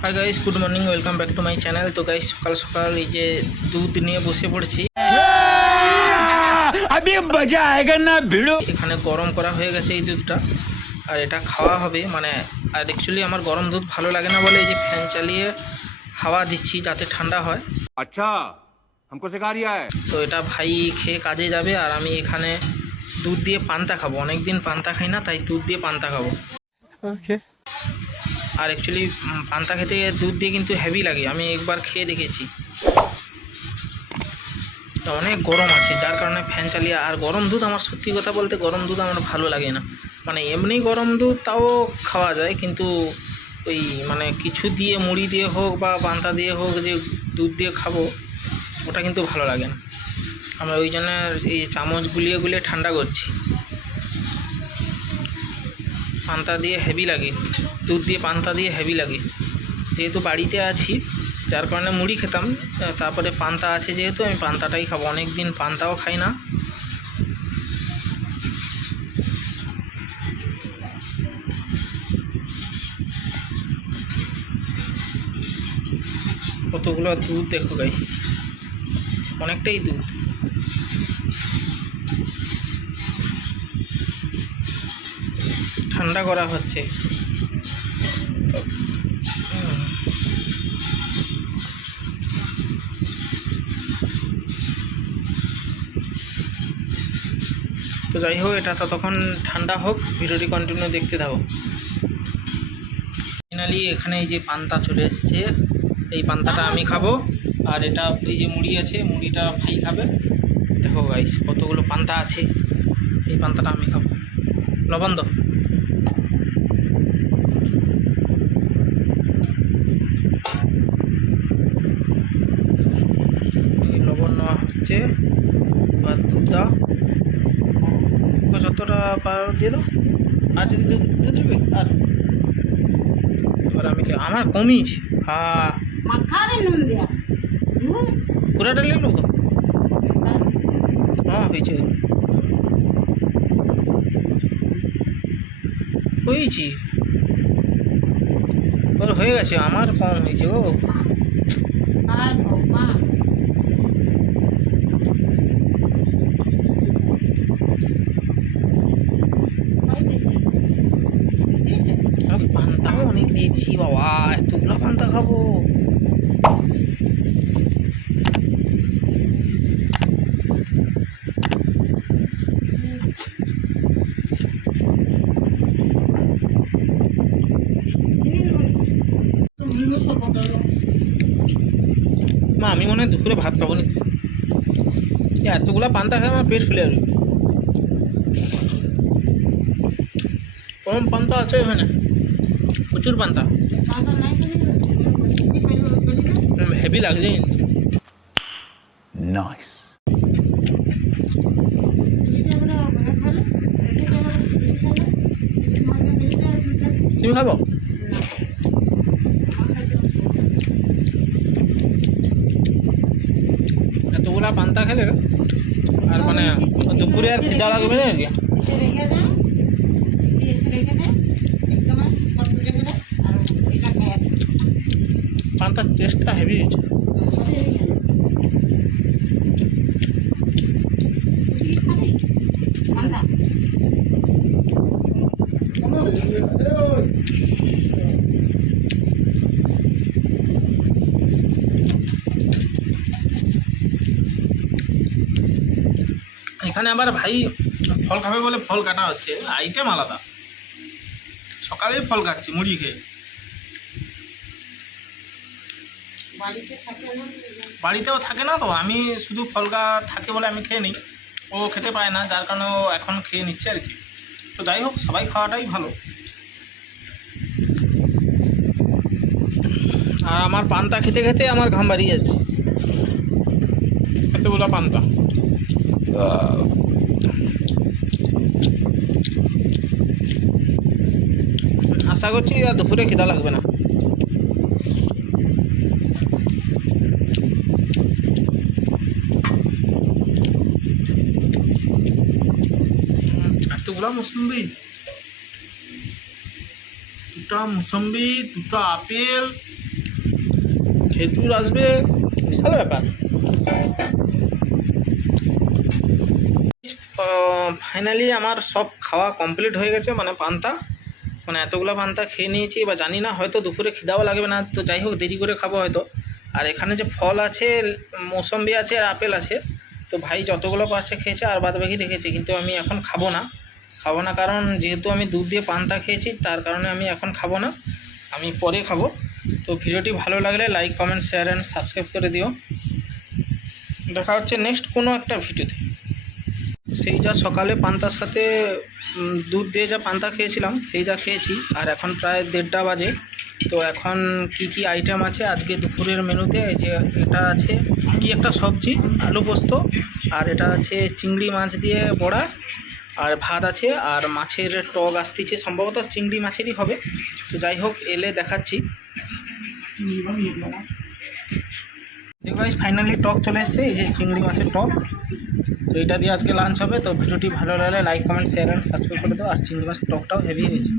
hi guys good morning welcome back to my channel তো guys সকাল সকাল এই যে দুধ নিয়ে বসে পড়ছি अभी मजा आएगा ना भिड़ो এখানে গরম করা হয়ে গেছে এই দুধটা আর এটা খাওয়া হবে মানে আর অ্যাকচুয়ালি আমার গরম দুধ ভালো লাগে না বলে এই যে ফ্যান চালিয়ে হাওয়া দিচ্ছি যাতে ঠান্ডা হয় अच्छा हमको सिखा रिया है তো এটা ভাই খেয়ে কাজে যাবে আর আমি এখানে দুধ দিয়ে পান্তা খাবো অনেক দিন পান্তা খাই না তাই দুধ দিয়ে পান্তা খাবো আর অ্যাকচুয়ালি পান্তা খেতে দুধ দিয়ে কিন্তু হেভি লাগে। আমি একবার খেয়ে দেখেছি। অনেক গরম আছে, যার কারণে ফ্যান চালিয়ে, আর গরম দুধ আমার সত্যি কথা বলতে গরম দুধ আমার ভালো লাগে না। মানে এমনি গরম দুধ তাও খাওয়া যায়, কিন্তু ওই মানে কিছু দিয়ে, মুড়ি দিয়ে হোক বা পান্তা দিয়ে হোক যে দুধ দিয়ে খাব, ওটা কিন্তু ভালো লাগে না। আমরা ওই জন্য এই চামচ গুলিয়ে গুলিয়ে ঠান্ডা করছি। পান্তা দিয়ে হেভি লাগে। দুধ দিয়ে, পান্তা দিয়ে হেভি লাগে। যেহেতু বাড়িতে আছি, যার কারণে মুড়ি খেতাম তারপরে পান্তা আছে যেহেতু, আমি পান্তাটাই খাব। অনেক দিন পান্তাও খাই না। কতগুলো দুধ দেখো গাই অনেকটাই দুধ। ঠান্ডা করা হচ্ছে। তো যাই হোক, এটা ততক্ষণ ঠান্ডা হোক, ভিডিওটি কন্টিনিউ দেখতে থাকো। ফাইনালি এখানে এই যে পান্তা চলে এসছে, এই পান্তাটা আমি খাব। আর এটা এই যে মুড়ি আছে, মুড়িটা ভাই খাবে। দেখো গাইস কতগুলো পান্তা আছে, এই পান্তাটা আমি খাব। লবণ দাও এই লবণ নেওয়া হচ্ছে এবার দুধ দাও যতটা পারো দিয়ে দাও। আর যদি দুধ দুধ দেবে আর। এবার আমি আমার কমিয়েছে হ্যাঁ পুরাটা নিলো তো? হ্যাঁ হয়েছে। হয়েছি। ওর হয়ে গেছে আমার কম হয়েছে ও আর বাবা কই বেশি বেশি আছে? আমি পান্তাও অনেক দিয়েছি বাবা এতগুলো পান্তা খাব চিনি নুন তুমি সব বদলো মা আমি মনে হয় দুপুরে ভাত খাব নি এতগুলো পান্তা খাই আমার পেট ফুলে আসবে কম পান্তা আছে ওখানে? প্রচুর পান্তা। হেভি লাগছে নাইস তুমি খাব? খেলে আর মানে দুপুরে আর খিদা লাগবে না কি পান্তার টেস্টটা হেভি হয়েছে। এখানে আবার ভাই ফল খাবে বলে ফল কাটা হচ্ছে আইটেম আলাদা। সকালেই ফল খাচ্ছি মুড়ি খেয়ে। বাড়িতেও থাকে না তো আমি শুধু ফলগা থাকে বলে আমি খেয়ে নিই। ও খেতে পায় না যার কারণে ও এখন খেয়ে নিচ্ছে আর কি। তো যাই হোক সবাই খাওয়াটাই ভালো। আর আমার পান্তা খেতে খেতে আমার ঘাম বাড়িয়ে যাচ্ছে। এতগুলো পান্তা। আশা করছি আর দুপুরে খিদা লাগবে না। এতগুলা মুসম্বি। দুটা মুসম্বি, দুটো আপেল। খেজুর আসবে, বিশাল ব্যাপার। ফাইনালি আমার সব খাওয়া কমপ্লিট হয়ে গেছে মানে পান্তা। মানে এতগুলো পান্তা খেয়ে নিয়েছি বা জানি না, হয়তো দুপুরে খিদাও লাগবে না, তো যাই হোক, দেরি করে খাব হয়তো। আর এখানে যে ফল আছে, মৌসম্বি আছে আর আপেল আছে, তো ভাই যতগুলো পারছে খেয়েছে, আর বাদ বাকি রেখেছে, কিন্তু আমি এখন খাব না। খাব না কারণ যেহেতু আমি দুধ দিয়ে পান্তা খেয়েছি, তার কারণে আমি এখন খাব না। আমি পরে খাব। তো ভিডিওটি ভালো লাগলে like comment share and subscribe করে দিও। দেখা হচ্ছে নেক্সট কোনো একটা ভিডিওতে। সেই যা সকালে পান্তার সাথে দুধ দিয়ে যা পান্তা খেয়েছিলাম, সেই যা খেয়েছি, আর এখন প্রায় দেড়টা বাজে। তো এখন কি কি আইটেম আছে? আজকে দুপুরের মেনুতে যে এটা আছে, কি একটা সবজি, আলু পোস্ত, আর এটা আছে চিংড়ি মাছ দিয়ে বড়া, আর ভাত আছে, আর মাছের টক আসতেছে, সম্ভবত চিংড়ি মাছেরই হবে। তো যাই হোক, এলে দেখাচ্ছি। দেখো ফাইনালি টক চলে এসেছে, এই যে চিংড়ি মাছের টক। তো এটা দিয়ে আজকে লাঞ্চ হবে, তো ভিডিওটি ভালো লাগলে like comment share and subscribe করে দাও। আর চিংড়ি মাছের টকটাও হেভি হয়েছে।